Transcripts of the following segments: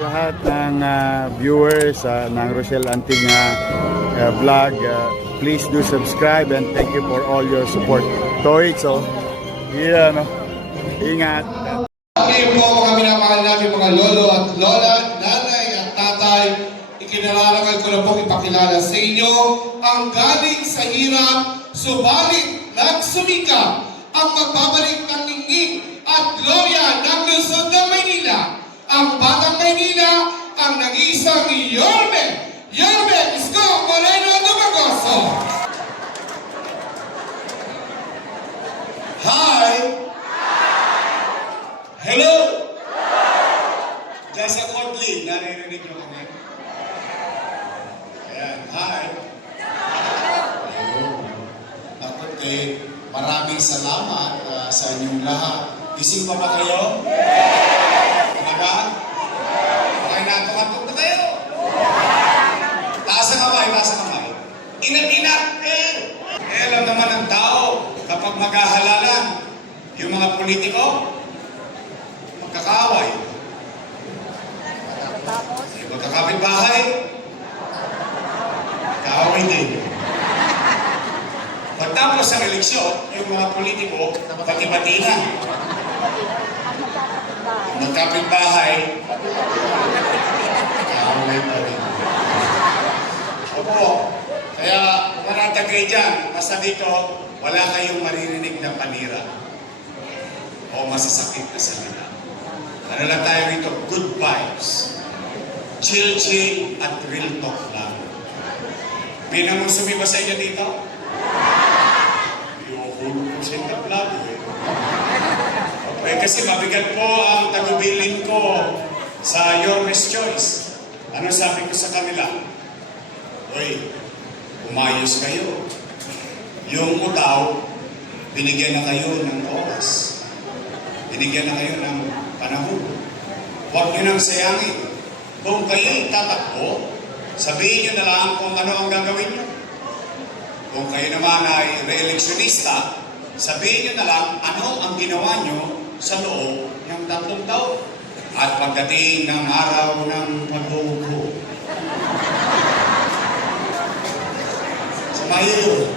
Lahat ng viewers ng Rochelle Antig vlog, please do subscribe and thank you for all your support. Toy, so, yeah, no? Ingat. Kayo po mga minamahal namin mga lolo at lola, nanay at tatay, ikinararangal ko na po ipakilala sa inyo ang galing sa hirap, subalit nagsumika, ang magbabalik ng ningning at gloria ng lungsod ng Maynila, ang Batang Maynila, ang nag-iisang Yorme Isko Moreno Dumagoso. Hi! Hello! Diyan sa Kodli, naririnig nyo kami. Ayan, hi! Takot maraming salamat sa inyong lahat. Gising pa ba kayo? Talaga? Okay na, tumatog na kayo. Taas ang kamay, taas ang kamay. Inat-inat! Alam naman ang tao, kapag maghahalalan, yung mga politiko, magkakaaway. Yung magkakapit-bahay, kaaway din. Pagtapos ng eleksyon, yung mga politiko, pati-pati na. Magkapit-bahay, kaaway pa rin. Opo, kaya manatag kayo dyan. Basta dito, wala kayong maririnig na panira o masasakit na salita. Ano lang tayo rito? Good vibes. Chill at real talk lang. May namusumi ba sa inyo dito? Iuhulog ko siya ng vlog. Okay, kasi mabigat po ang tagubilin ko sa Yorme's Choice. Ano sabi ko sa kanila? Uy, umayos kayo. Yung utaw, binigyan na kayo ng oras. Binigyan na kayo ng panahon. Huwag nyo nang sayangin. Kung kayo'y tatakbo, sabihin nyo na lang kung ano ang gagawin nyo. Kung kayo naman ay re-electionista, sabihin nyo na lang ano ang ginawa nyo sa loob ng 3 taon. At pagdating ng araw ng paghuhuko, sa Mayo,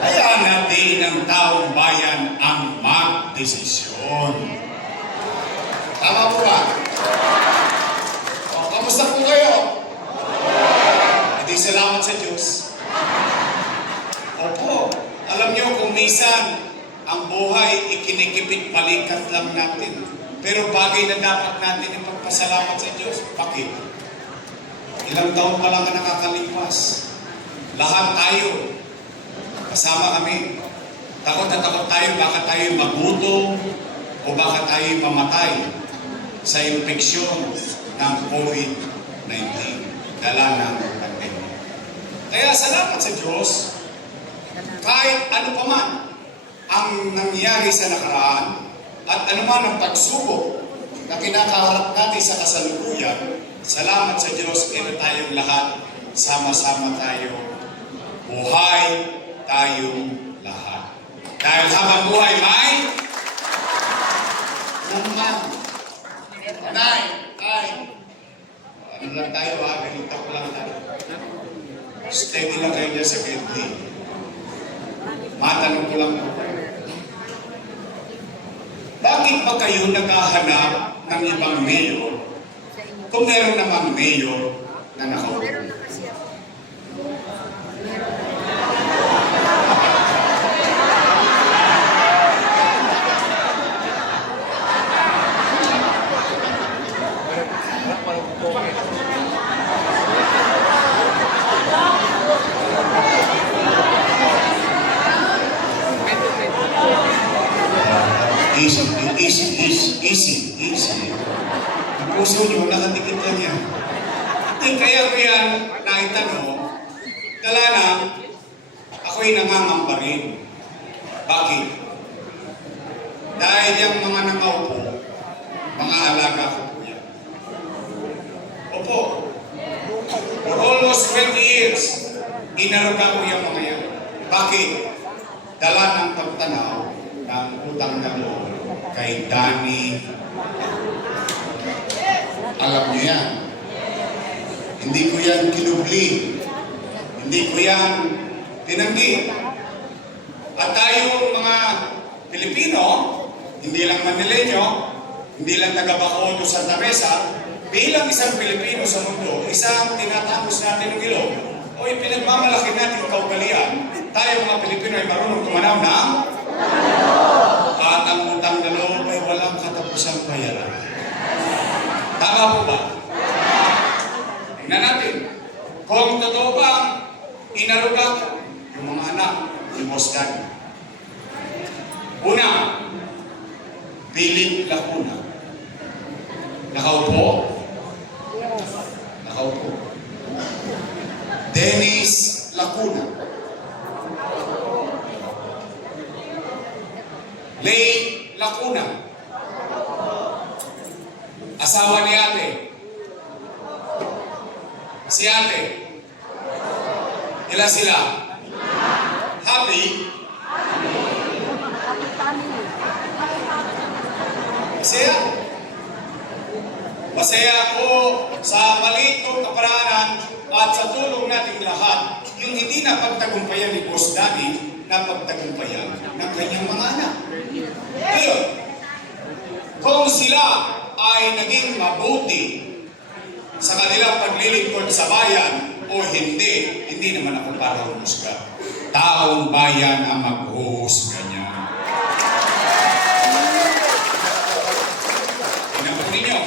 hayaan natin ng taong bayan ang magdesisyon. Tama po ba? O, kamusta po kayo? Hindi salamat sa Diyos. Opo, alam niyo kung minsan ang buhay ikinikipit balikat lang natin. Pero bagay na dapat natin ipagpasalamat sa Diyos. Bakit? Ilang taon pa lang ang nakakalipas. Lahat tayo, kasama kami. Takot na takot tayo, baka tayo magutom o baka tayo mamatay sa infeksyon ng COVID-19. Dala ng pandemya. Kaya salamat sa Diyos, kahit ano pa man ang nangyari sa nakaraan at anuman ang pagsubok na kinakaharap natin sa kasalukuyan, salamat sa Diyos, ito tayong lahat, sama-sama tayo, buhay tayong lahat. Dahil habang buhay may naman. Nay, ano lang tayo ha, ganito ko lang tayo. Steady lang kayo dyan sa Kedli. Matanong ko lang po. Bakit ba kayo naghahanap ng ibang mayor kung meron namang mayor na nakaupo? Easy. Ang puso nyo, nakatikit lang yan. Kaya ko yan naitanong, dala na, ako'y nangangamba rin. Bakit? Dahil yung mga nakaupo, mga alaga ko po yan. Opo, for almost 20 years, inaruga ko yung mga yan. Bakit? Dala ng pagtanaw ng utang na loob kay Danny Alam niyo yan. Hindi ko yan kinubli. Hindi ko yan tinanggi. At tayong mga Pilipino, hindi lang Manileño, hindi lang taga-Bacoor o Santa Mesa, bilang isang Pilipino sa mundo, isang tinatapos natin ng ilong, o ipinagmamalaki natin kaugalian, tayo mga Pilipino ay marunong tumanaw ng at ang utang na loob ay walang katapusang bayaran. Tama po ba? Tingnan natin. Kung totoo bang inaruga yung mga anak ni Boss Danny. Una, Philip Lacuna. Nakaupo? Nakaupo. Dennis Lacuna. Lay Lacuna. Asawa ni ate. Si ate. Ilan sila? Happy? Masaya. Masaya ako sa maliit kong kaparaanan at sa tulong nating lahat, yung hindi na pagtagumpayan ni Boss Danny na pagtagumpayan ng kanyang mga anak. Ngayon, kung sila ay naging mabuti sa kanilang paglilingkod sa bayan o hindi, hindi naman ako para humusga. Taong bayan ang maghuhusga niya. Tingnan ninyo.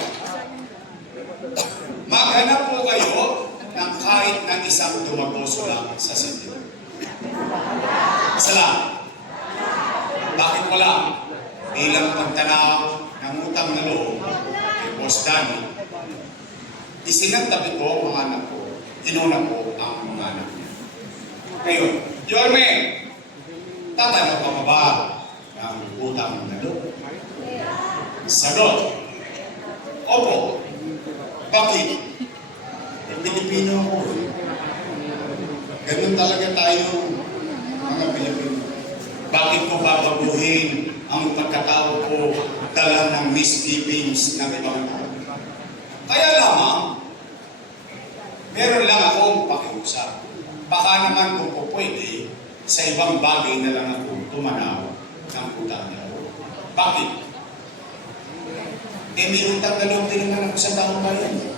Maghanap po kayo ng kahit ng isang dumagoso lang sa sityo. Isa lang. Bakit wala? Bilang pagtanaw ng utang na loob kay Boss Danny, isinagtabi ko mga anak ko, inuna ko ang mga anak niya. Ngayon, Yorme, tatanaw ka ba ng utang na loob? Sagot. Opo. Bakit? Pilipino ako. Ganun talaga tayo, mga Pilipino. Bakit ko babaguhin ang pagkatao ko dala ng misgivings ng ibang tao? Kaya lamang, meron lang akong pakiusap. Baka naman kung po pwede, sa ibang bagay na lang ako tumanaw ng utang na loob. Bakit? May utang na loob din naman ako sa taong bayan.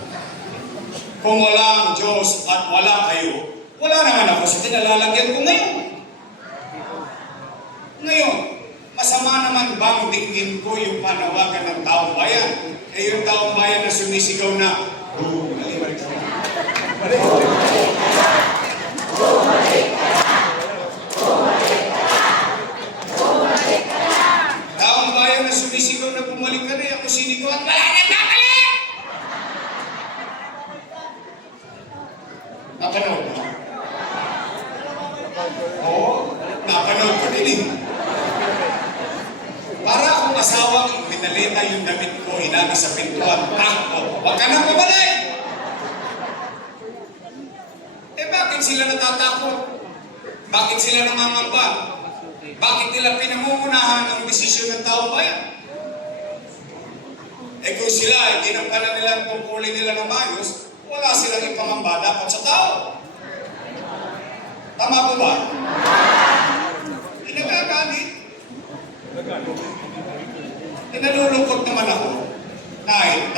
Kung wala ang Diyos at wala kayo, wala naman ako sa kinalalagyan ko ngayon. Ngayon, masama naman bang dinggin ko yung panawagan ng taong bayan? Eh yung taong bayan na sumisigaw na, taong bayan na sumisigaw na bumalik ka na, ako sinigawan, wala na babalik! Napanood mo? Oo, napanood ko din eh. Para akong asawang pinalita yung damit ko, inagi sa pintuan, takbo, wag ka nang pabalik! Eh bakit sila natatakot? Bakit sila nangangamba? Bakit nila pinangungunahan ang desisyon ng taong bayan? Eh kung sila ay ginampanan nila ang tungkulin nila ng ayos, wala silang ipangamba dapat sa tao. Tama po ba? Inagagalit. Inalulungkot naman ako. Dahil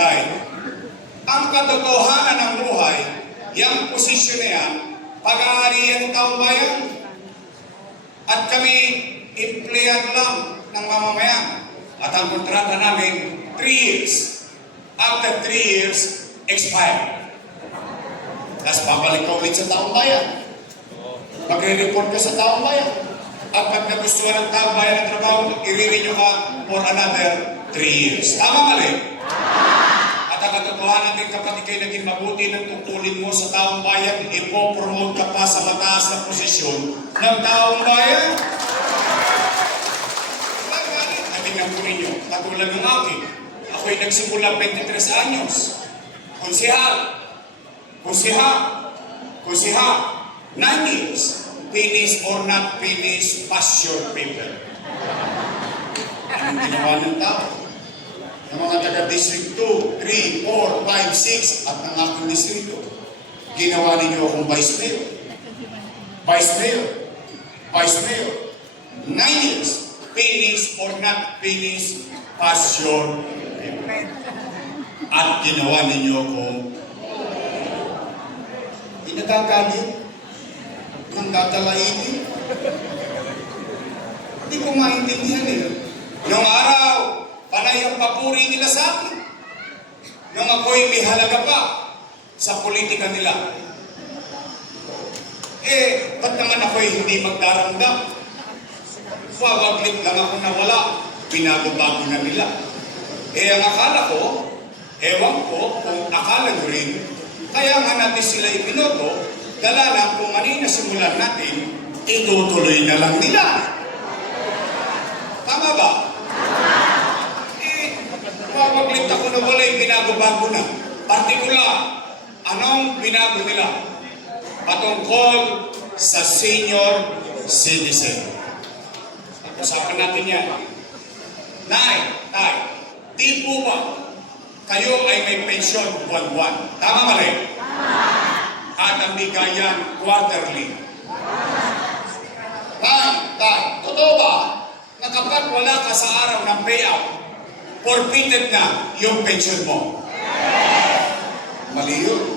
ang katotohanan ng buhay, yung posisyon na yan, pag-aarihan ng taong bayan. At kami, empleyado lang ng mamamayan. At ang kontrata namin, 3 years. After 3 years, expire. Tapos babalik ka ulit sa taong bayan. Magre-report ka sa taong bayan. At pag nagustuhan ng taong bayan ng trabaho, i-renew ka for another 3 years. Tama mali? At ang katotohanan din kapag ikay naging mabuti ng tungkulin mo sa taong bayan, ipopromote ka pa sa mataas na posisyon ng taong bayan. Natingnan po ninyo, katulad ng akin. Ako'y nagsimula 23 anyos. Konsiha, 9 years. Finish or not finish, pass your paper. Anong ginawa ng tao? ng mga taga-District 2, 3, 4, 5, 6, at ng aking distrito. Ginawa ninyo akong Vice Mayor. Vice Mayor. Vice Mayor. 9 years. Finish or not finish, pass your at ginawa ninyo akong inagagalit ng dadalainin. Hindi ko maintindihan eh. Noong araw, panay ang papuri nila sa akin. Noong ako'y may halaga pa sa politika nila. Ba't naman ako'y hindi magdaramdam? Wawaglit lang ako na wala. Binago-bago na nila. Ang akala ko, ewan ko kung akala nyo rin, kaya nga natin sila ipinoto, dala lang kung ano yung nasimulan natin, itutuloy na lang nila. Tama ba? Wawaglit ako na wala yung binago-bago na. Partikular, anong binago nila? Patungkol sa senior citizen. Usapan natin yan. Nay, di po ba kayo ay may pensyon buwan-buwan? Tama mali? At ang bigayan quarterly. Tay, totoo ba na kapag wala ka sa araw ng payout, forfeited na yung pensyon mo? Mali yun.